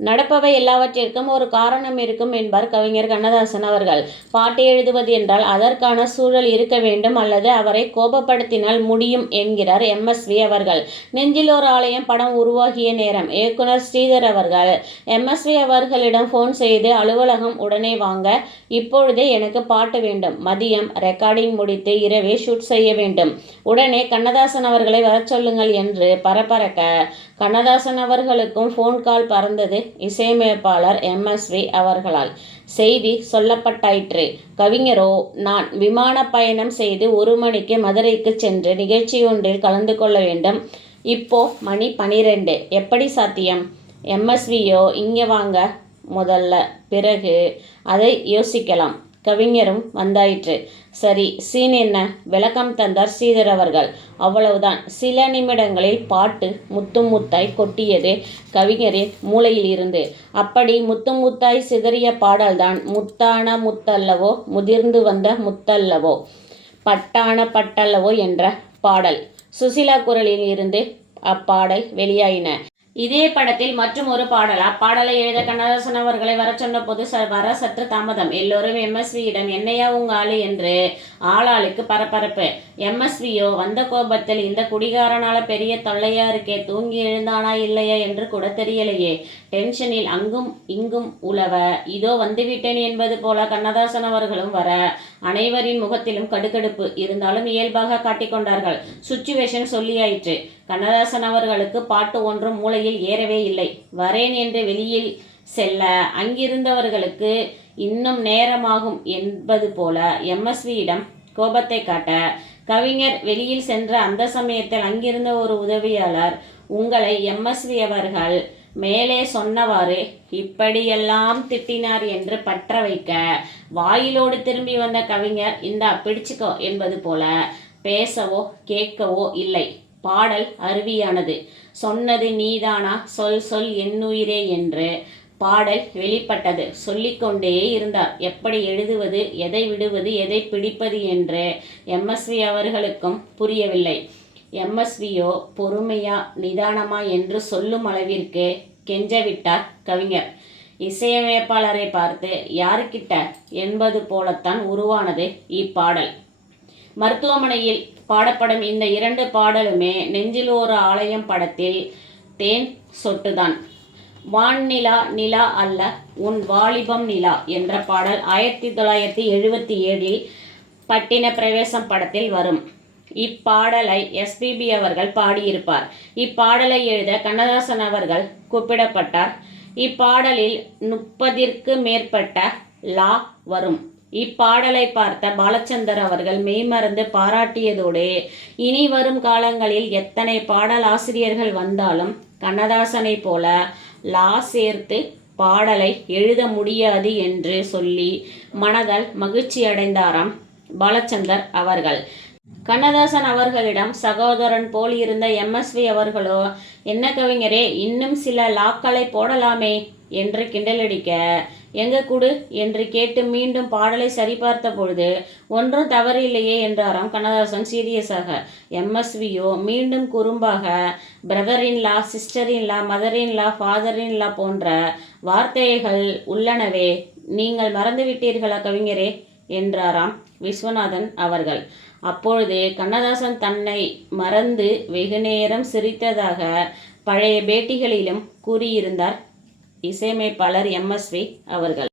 நடப்பவை எல்லாவற்றிற்கும் ஒரு காரணம் இருக்கும் என்பார் கவிஞர் கண்ணதாசன் அவர்கள். பாட்டு எழுதுவது என்றால் அதற்கான சூழல் இருக்க வேண்டும் அல்லது அவரை கோபப்படுத்தினால் முடியும் என்கிறார் எம். எஸ். வி. அவர்கள். நெஞ்சில் ஒரு ஆலயம் படம் உருவாகிய நேரம் இயக்குனர் ஸ்ரீதர் அவர்கள் எம். எஸ். வி. அவர்களிடம் ஃபோன் செய்து அலுவலகம் உடனே வாங்க இப்பொழுதே எனக்கு பாட்டு வேண்டும். மதியம் ரெக்கார்டிங் முடித்து இரவே ஷூட் செய்ய வேண்டும். உடனே கண்ணதாசன் அவர்களை வரச் சொல்லுங்கள் என்று பரபரக்க கண்ணதாசன் அவர்களுக்கும் ஃபோன் கால் பறந்தது இசையமைப்பாளர் எம்எஸ்வி அவர்களால். செய்தி சொல்லப்பட்டாயிற்று. கவிஞரோ நான் விமான பயணம் செய்து ஒரு மணிக்கு மதுரைக்கு சென்று நிகழ்ச்சியொன்றில் கலந்து கொள்ள வேண்டும். இப்போ மணி பனிரெண்டு எப்படி சாத்தியம்? எம்எஸ்வியோ இங்கே வாங்க முதல்ல பிறகு அதை யோசிக்கலாம். கவிஞரும் வந்தாயிற்று. சரி சீன் என்ன? விளக்கம் தந்தார் ஸ்ரீதர் அவர்கள். அவ்வளவுதான். சில நிமிடங்களில் பாட்டு முத்து முத்தாய் கொட்டியது கவிஞரின் மூளையில் இருந்து. அப்படி முத்து முத்தாய் சிதறிய பாடல்தான் முத்தான முத்தல்லவோ முதிர்ந்து வந்த முத்தல்லவோ பட்டான பட்டல்லவோ என்ற பாடல். சுசிலா குரலில் இருந்து அப்பாடல் வெளியாயின. இதே படத்தில் மற்றும் ஒரு பாடல். அப்பாடலை எழுத கண்ணதாசன் அவர்களை வரச் சொன்னபோது வர சற்று தாமதம். எல்லோரும் எம்எஸ்வியிடம் என்னையா உங்க ஆளு என்று ஆளாளுக்கு பரபரப்பு. எம்எஸ்வியோ வந்த கோபத்தில் இந்த குடிகாரனால பெரிய தொல்லையா இருக்கே தூங்கி எழுந்தானா இல்லையா என்று கூட தெரியலையே. டென்ஷனில் அங்கும் இங்கும் உழவ இதோ வந்துவிட்டேன் என்பது போல கண்ணதாசன் அவர்களும் வர அனைவரின் முகத்திலும் கடுகடுப்பு. இருந்தாலும் இயல்பாக காட்டிக்கொண்டார்கள் சுச்சுவேஷன் சொல்லியாயிற்று. கண்ணதாசன் அவர்களுக்கு பாட்டு ஒன்றும் மூளையில் ஏறவே இல்லை. வரேன் என்று வெளியில் செல்ல அங்கிருந்தவர்களுக்கு இன்னும் நேரமாகும் என்பது போல எம்எஸ்வியிடம் கோபத்தை காட்ட கவிஞர் வெளியில் சென்ற அந்த சமயத்தில் அங்கிருந்த ஒரு உதவியாளர் உங்களை எம்எஸ்வி அவர்கள் மேலே சொன்னவாறு இப்படியெல்லாம் திட்டினார் என்று பற்ற வைக்க வாயிலோடு திரும்பி வந்த கவிஞர் இந்தா பிடிச்சுக்கோ என்பது போல பேசவோ கேட்கவோ இல்லை. பாடல் அருவியானது. சொன்னது நீதானா சொல் சொல் என்னுயிரே என்று பாடல் வெளிப்பட்டது. சொல்லிக்கொண்டே இருந்தார். எப்படி எழுதுவது எதை விடுவது எதை பிடிப்பது என்று எம்எஸ்வி அவர்களுக்கும் புரியவில்லை. எம்எஸ்வியோ பொறுமையா நிதானமா என்று சொல்லும் அளவிற்கு கெஞ்சவிட்டார் கவிஞர். இசையமைப்பாளரை பார்த்து யாருக்கிட்ட என்பது போலத்தான் உருவானது இப்பாடல். மருத்துவமனையில் பாடப்படும் இந்த இரண்டு பாடலுமே நெஞ்சில் ஒரு ஆலயம் படத்தில் தேன் சொட்டுதான். வான் நிலா நிலா அல்ல உன் வாலிபம் நிலா என்ற பாடல் ஆயிரத்தி தொள்ளாயிரத்தி எழுபத்தி ஏழில் பட்டின பிரவேசம் படத்தில் வரும். இப்பாடலை எஸ்பிபி அவர்கள் பாடியிருப்பார். இப்பாடலை எழுத கண்ணதாசன் அவர்கள் கூப்பிடப்பட்டார். இப்பாடலில் முப்பதிற்கு மேற்பட்ட லா வரும். இப்பாடலை பார்த்த பாலச்சந்தர் அவர்கள் மெய்மறந்து பாராட்டியதோடு இனி வரும் காலங்களில் எத்தனை பாடலாசிரியர்கள் வந்தாலும் கண்ணதாசனைப் போல லா சேர்த்து பாடலை எழுத முடியாது என்று சொல்லி மனதால் மகிழ்ச்சியடைந்தாராம் பாலச்சந்தர் அவர்கள். கண்ணதாசன் அவர்களிடம் சகோதரன் போல் இருந்த எம்எஸ்வி அவர்களோ என்ன கவிஞரே இன்னும் சில லாக்களை போடலாமே என்று கிண்டலடிக்க எங்க குடு என்று கேட்டு மீண்டும் பாடலை சரிபார்த்த பொழுது ஒன்றும் தவறில்லையே என்றாராம் கண்ணதாசன் சீரியஸாக. எம்எஸ்வியோ மீண்டும் குறும்பாக brother in law sister in law mother in law father in law போன்ற வார்த்தைகள் உள்ளனவே நீங்கள் மறந்துவிட்டீர்களா கவிஞரே என்றாராம் விஸ்வநாதன் அவர்கள். அப்பொழுது கண்ணதாசன் தன்னை மறந்து வெகுநேரம் சிரித்ததாக பழைய பேட்டிகளிலும் கூறியிருந்தார் இசையமைப்பாளர் எம். எஸ். வி. அவர்கள்.